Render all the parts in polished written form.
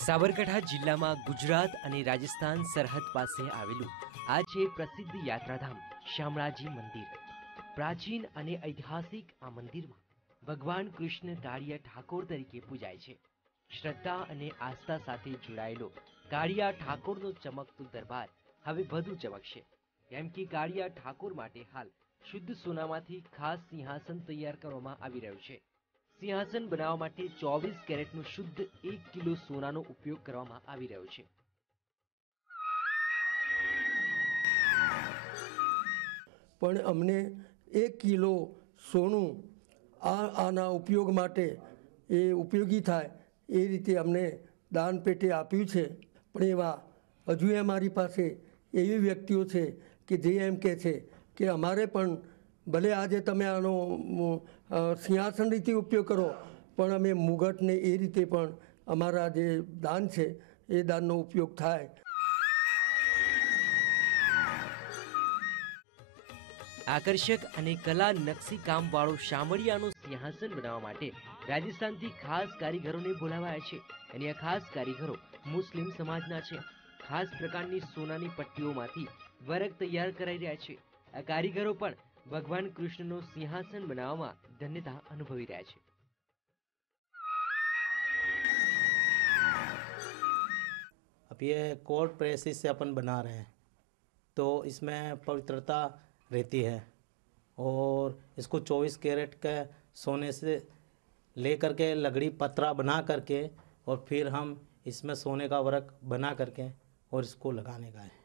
સાબરકાંઠા જિલ્લામાં ગુજરાત અને રાજસ્થાન સરહદ પાસે આવેલું આ છે પ્રસિદ્ધ યાત્રાધામ શામળાજી મંદિર। પ્રાચીન અને ઐતિહાસિક આ મંદિરમાં ભગવાન કૃષ્ણ કાળિયા ઠાકોર તરીકે પૂજાય છે। શ્રદ્ધા અને આસ્થા સાથે જોડાયેલો કાળિયા ઠાકોરનો ચમકતો દરબાર હવે વધુ ચમકશે, કેમ કે કાળિયા ઠાકોર માટે હાલ શુદ્ધ સોનામાંથી ખાસ સિંહાસન તૈયાર કરવામાં આવી રહ્યું છે। સિંહાસન બનાવવા માટે 24 કેરેટનું શુદ્ધ 1 કિલો સોનાનો ઉપયોગ કરવામાં આવી રહ્યો છે। પણ અમને 1 કિલો સોનું આના ઉપયોગ માટે એ ઉપયોગી થાય એ રીતે અમને દાન પેટે આપ્યું છે। પણ એવા હજુ અમારી પાસે એવી વ્યક્તિઓ છે કે જે એમ કહે છે કે અમારે પણ ભલે આજે તમે આનો સિંહાસન રીતે ઉપયોગ કરો, પણ અમે મુગટને એ રીતે પણ અમારા જે દાન છે એ દાનનો ઉપયોગ થાય। આકર્ષક અને કલા નકશી કામ વાળો શામળિયાનો સિંહાસન બનાવવા માટે રાજસ્થાનથી ખાસ કારીગરોને બોલાવાયા છે અને આ ખાસ કારીગરો મુસ્લિમ સમાજના છે। ખાસ પ્રકારની સોનાની પટ્ટીઓમાંથી વરખ તૈયાર કરાઈ રહ્યા છે। આ કારીગરો પણ ભગવાન કૃષ્ણનો સિંહાસન બનાવવામાં ધન્યતા અનુભવી રહ્યા છે। अब ये कोर्ट प्रेसिस से अपन बना रहे हैं तो इसमें पवित्रता रहती है और इसको 24 कैरेट के सोने से ले करके लकड़ी पतरा बना करके और फिर हम इसमें सोने का वर्क बना करके और इसको लगाने का है।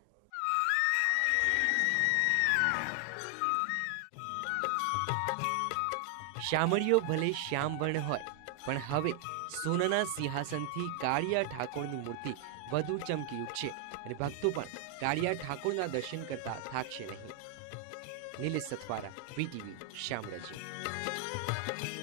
શામળિયો ભલે શ્યામ વર્ણ હોય, પણ હવે સોનાના સિંહાસનથી કાળિયા ઠાકોરની મૂર્તિ વધુ ચમકી ઉઠશે અને ભક્તો પણ કાળિયા ઠાકોરના દર્શન કરતા થાકશે નહીં। નિલેશ સથવારા, વીટીવી, શામળાજી।